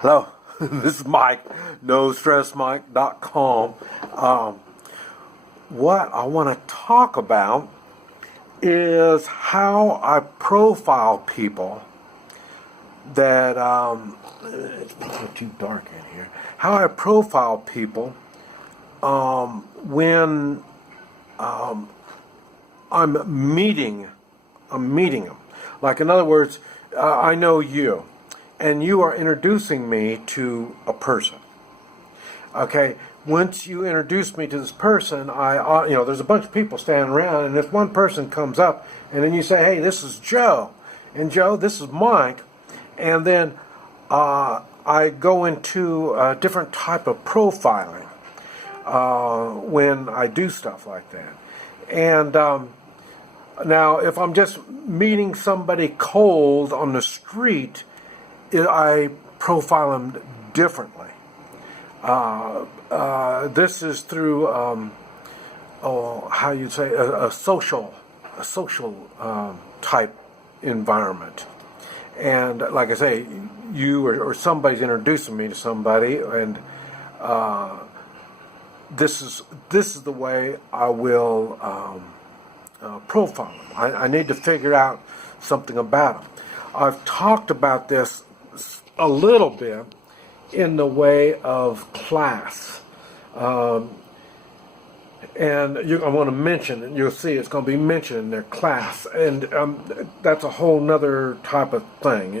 Hello, this is Mike, NoStressMike.com. What I want to talk about is how I profile people that, it's too dark in here, how I profile people when I'm meeting them. Like, in other words, I know you, and you are introducing me to a person. Okay, once you introduce me to this person, there's a bunch of people standing around, and if one person comes up, and then you say, "Hey, this is Joe," and Joe, this is Mike, and then I go into a different type of profiling when I do stuff like that. And now, if I'm just meeting somebody cold on the street, I profile them differently. This is through, how you'd say, a social type environment. And like I say, you or somebody's introducing me to somebody, and this is the way I will profile them. I need to figure out something about them. I've talked about this a little bit in the way of class. And I want to mention, and you'll see it's going to be mentioned in their class. And that's a whole nother type of thing.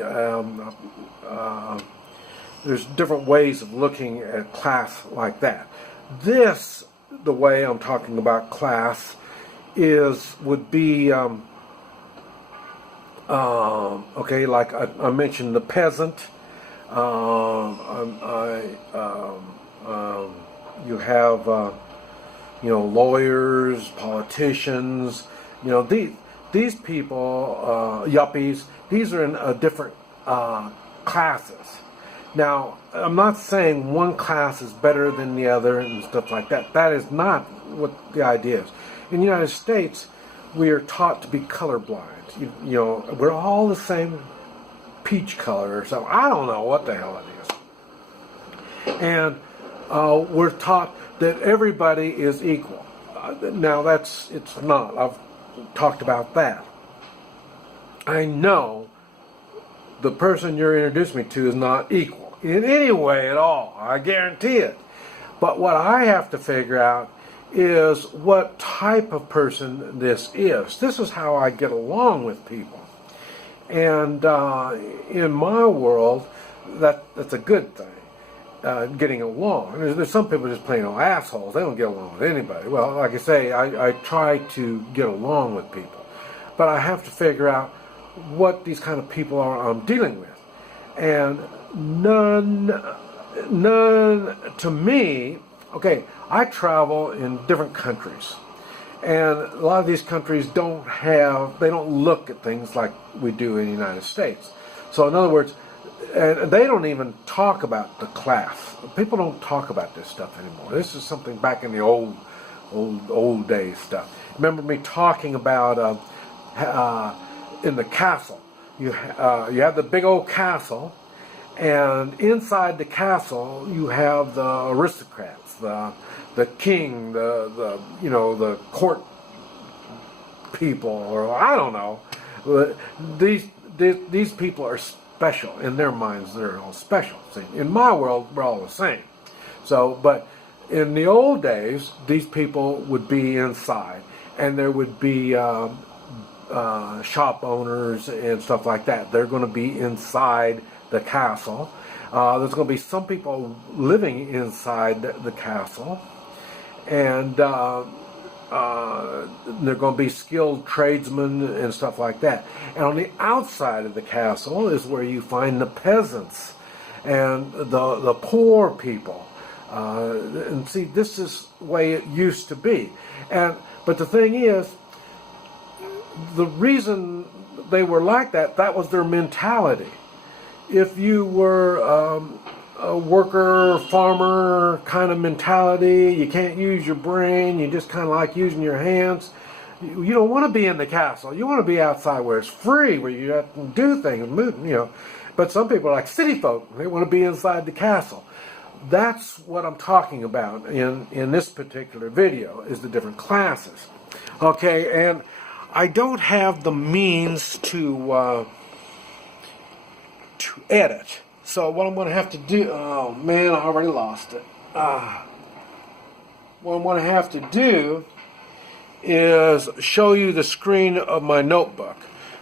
There's different ways of looking at class like that. The way I'm talking about class would be, okay, like I mentioned the peasant. You have, lawyers, politicians. These people, yuppies. These are in different classes. Now, I'm not saying one class is better than the other and stuff like that. That is not what the idea is. In the United States, we are taught to be colorblind. We're all the same peach color or something. I don't know what the hell it is. And we're taught that everybody is equal. Now, it's not. I've talked about that. I know the person you're introducing me to is not equal in any way at all. I guarantee it. But what I have to figure out is what type of person this is. This is how I get along with people. And in my world, that's a good thing, getting along. There's some people just plain old assholes. They don't get along with anybody. Well, like I say, I try to get along with people. But I have to figure out what these kind of people are I'm dealing with. And none to me, okay, I travel in different countries. And a lot of these countries they don't look at things like we do in the United States. So in other words, and they don't even talk about the class. People don't talk about this stuff anymore. This is something back in the old days stuff. Remember me talking about in the castle. You have the big old castle, and inside the castle you have the aristocrats, the king, the court people, or I don't know. These people are special in their minds. They're all special. See, in my world, we're all the same. So, but in the old days, these people would be inside, and there would be shop owners and stuff like that. They're going to be inside the castle. There's going to be some people living inside the castle. And they're going to be skilled tradesmen and stuff like that. And on the outside of the castle is where you find the peasants and the poor people. And see, this is the way it used to be. But the thing is, the reason they were like that was their mentality. If you were a worker, farmer kind of mentality, you can't use your brain, you just kind of like using your hands, You don't want to be in the castle. You want to be outside where it's free, where you have to do things, move. But some people are like city folk. They want to be inside the castle. That's what I'm talking about in this particular video, is the different classes. Okay, and I don't have the means to edit. So what I'm going to have to do, oh man, I already lost it. What I'm going to have to do is show you the screen of my notebook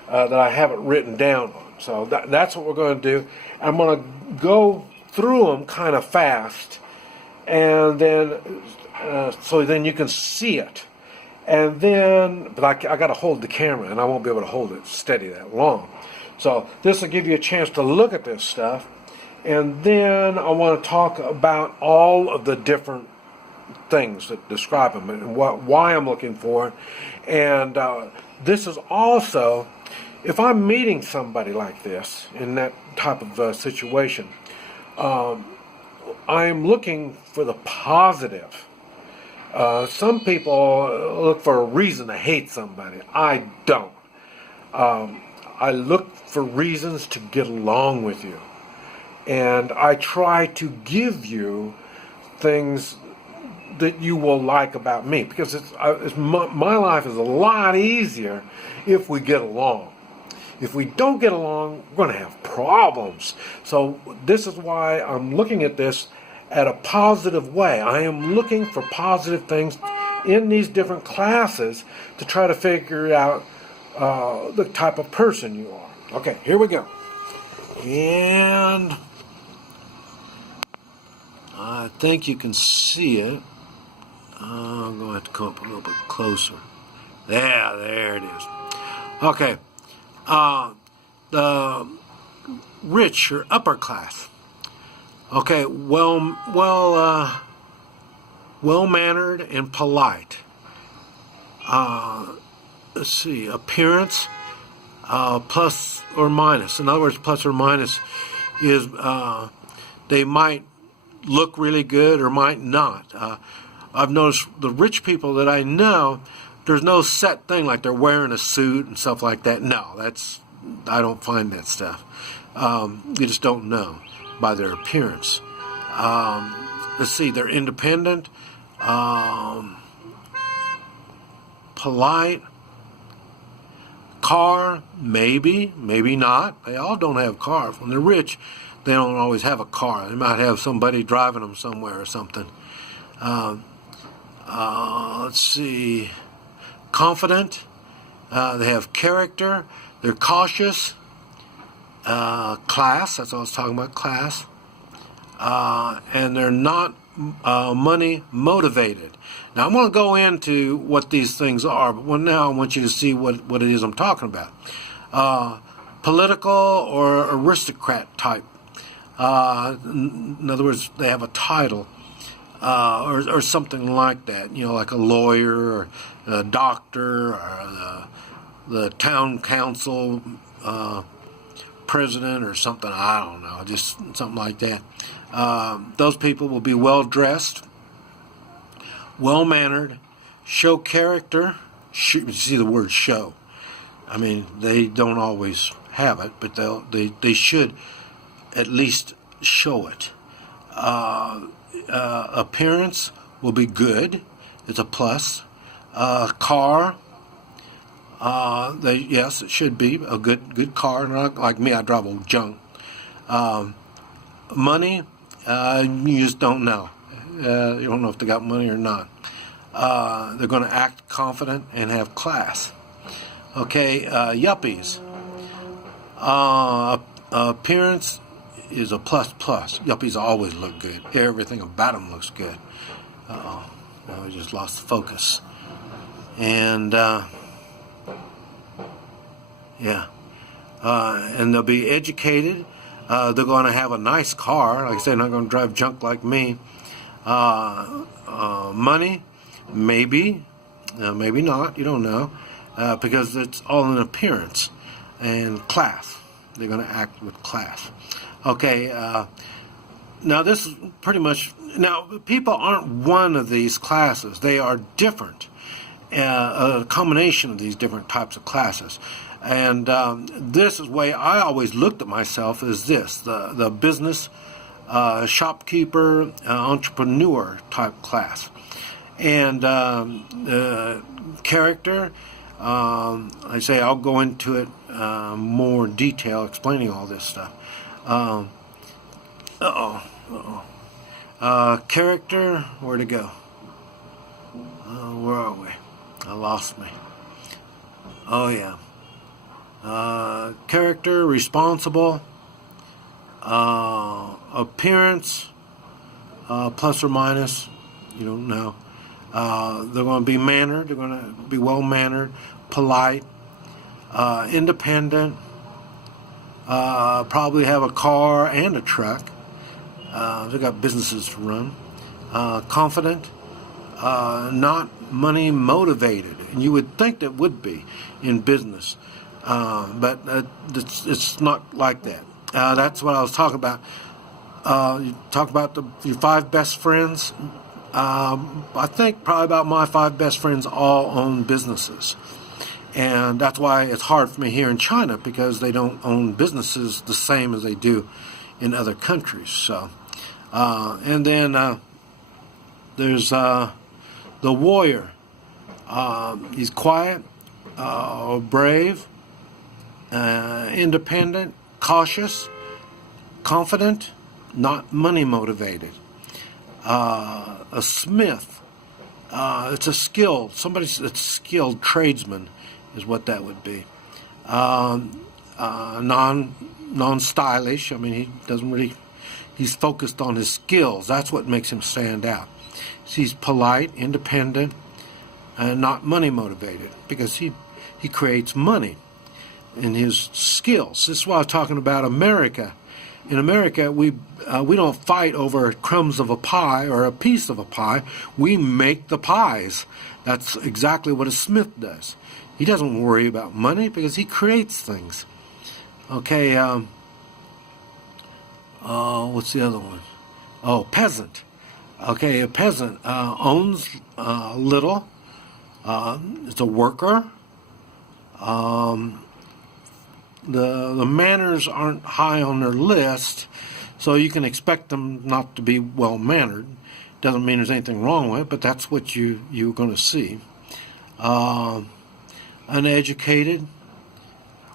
that I have it written down on. So that's what we're going to do. I'm going to go through them kind of fast, and then so then you can see it. And then, but I got to hold the camera, and I won't be able to hold it steady that long. So this will give you a chance to look at this stuff. And then I want to talk about all of the different things that describe them and why I'm looking for it. And this is also, if I'm meeting somebody like this in that type of situation, I'm looking for the positive. Some people look for a reason to hate somebody. I don't. I look for reasons to get along with you. And I try to give you things that you will like about me, because my life is a lot easier if we get along. If we don't get along, we're going to have problems. So this is why I'm looking at this at a positive way. I am looking for positive things in these different classes to try to figure out the type of person you are. Okay, here we go. And I think you can see it. I'm going to have to come up a little bit closer. There it is. Okay. The rich or upper class. Okay, well-mannered and polite. Let's see, appearance, plus or minus. In other words, plus or minus is they might look really good or might not. I've noticed the rich people that I know, there's no set thing like they're wearing a suit and stuff like that. No, I don't find that stuff. You just don't know by their appearance. Let's see, they're independent, polite, car, maybe not. They all don't have cars. When they're rich, they don't always have a car. They might have somebody driving them somewhere or something. Let's see, confident, they have character, they're cautious, class, that's what I was talking about, class, and they're not money motivated. Now I'm going to go into what these things are, but now I want you to see what it is I'm talking about. Political or aristocrat type. In other words, they have a title or something like that, like a lawyer or a doctor or the town council president or something, I don't know, just something like that. Those people will be well dressed, well mannered, show character. You see the word show. I mean, they don't always have it, but they should at least show it. Appearance will be good. It's a plus. Car. Yes, it should be a good car. Not like me, I drive old junk. Money, you just don't know. You don't know if they got money or not. They're going to act confident and have class. Okay, yuppies. Appearance is a plus. Yuppies always look good. Everything about them looks good. Uh-oh. Now I just lost the focus. And, and they'll be educated. They're going to have a nice car. Like I said, they're not going to drive junk like me. Money, maybe. Maybe not. You don't know. Because it's all in appearance. And class. They're going to act with class. Okay, now this is pretty much, now people aren't one of these classes. They are different. a combination of these different types of classes. And this is the way I always looked at myself, as this, the business shopkeeper, entrepreneur type class. And character, I say I'll go into it more detail, explaining all this stuff. Character, where'd it go? Where are we? I lost me. Oh yeah. Character, responsible, appearance, plus or minus, you don't know. They're going to be mannered, they're going to be well-mannered, polite, independent, probably have a car and a truck. They've got businesses to run. Confident, not money motivated. And you would think that would be in business. But it's not like that. That's what I was talking about. You talk about your 5 best friends. I think probably about my 5 best friends all own businesses. And that's why it's hard for me here in China, because they don't own businesses the same as they do in other countries. So, and then there's the warrior. He's quiet, brave, independent, cautious, confident, not money motivated. A smith, it's a skill. Somebody's a skilled tradesman is what that would be. Non-stylish. I mean, he doesn't really. He's focused on his skills. That's what makes him stand out. He's polite, independent, and not money motivated, because he creates money in his skills. This is why I'm talking about America. In America, we don't fight over crumbs of a pie or a piece of a pie. We make the pies. That's exactly what a smith does. He doesn't worry about money because he creates things. Okay, what's the other one? Oh, peasant. Okay, a peasant owns little. Is a worker. The manners aren't high on their list, so you can expect them not to be well-mannered. Doesn't mean there's anything wrong with it, but that's what you're going to see. Uneducated.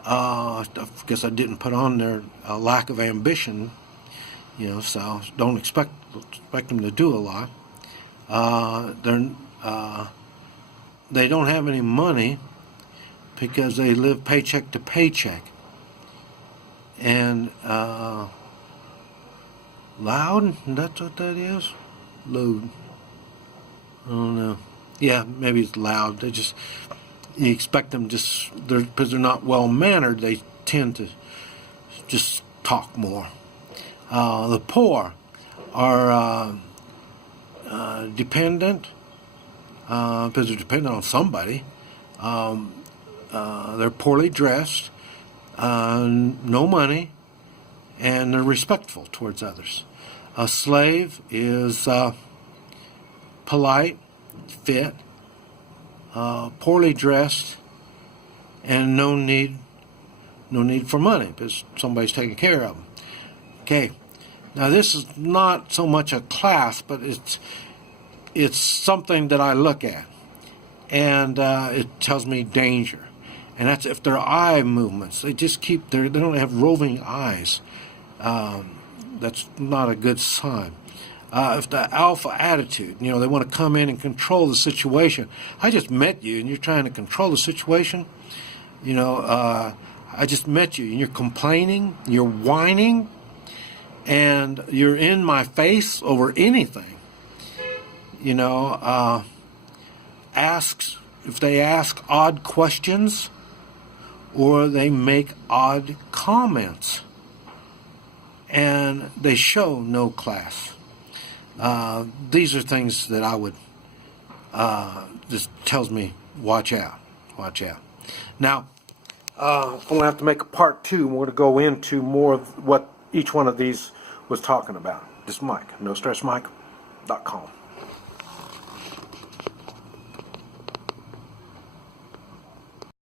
I guess I didn't put on there a lack of ambition, so don't expect them to do a lot. They don't have any money because they live paycheck to paycheck. And loud, that's what that is? Load. I don't know. Yeah, maybe it's loud. You expect them because they're not well mannered, they tend to just talk more. The poor are dependent, because they're dependent on somebody. They're poorly dressed, no money, and they're respectful towards others. A slave is polite, fit, poorly dressed, and no need for money because somebody's taking care of them. Okay, now this is not so much a class, but it's something that I look at, and it tells me danger. And that's if their eye movements. They just they don't have roving eyes. That's not a good sign. If the alpha attitude, they want to come in and control the situation. I just met you and you're trying to control the situation. I just met you and you're complaining, you're whining, and you're in my face over anything. If they ask odd questions, or they make odd comments, and they show no class. These are things that I would, just tells me, watch out. Now, I'm going to have to make a part 2, and we're going to go into more of what each one of these was talking about. This is Mike, NoStressMike.com.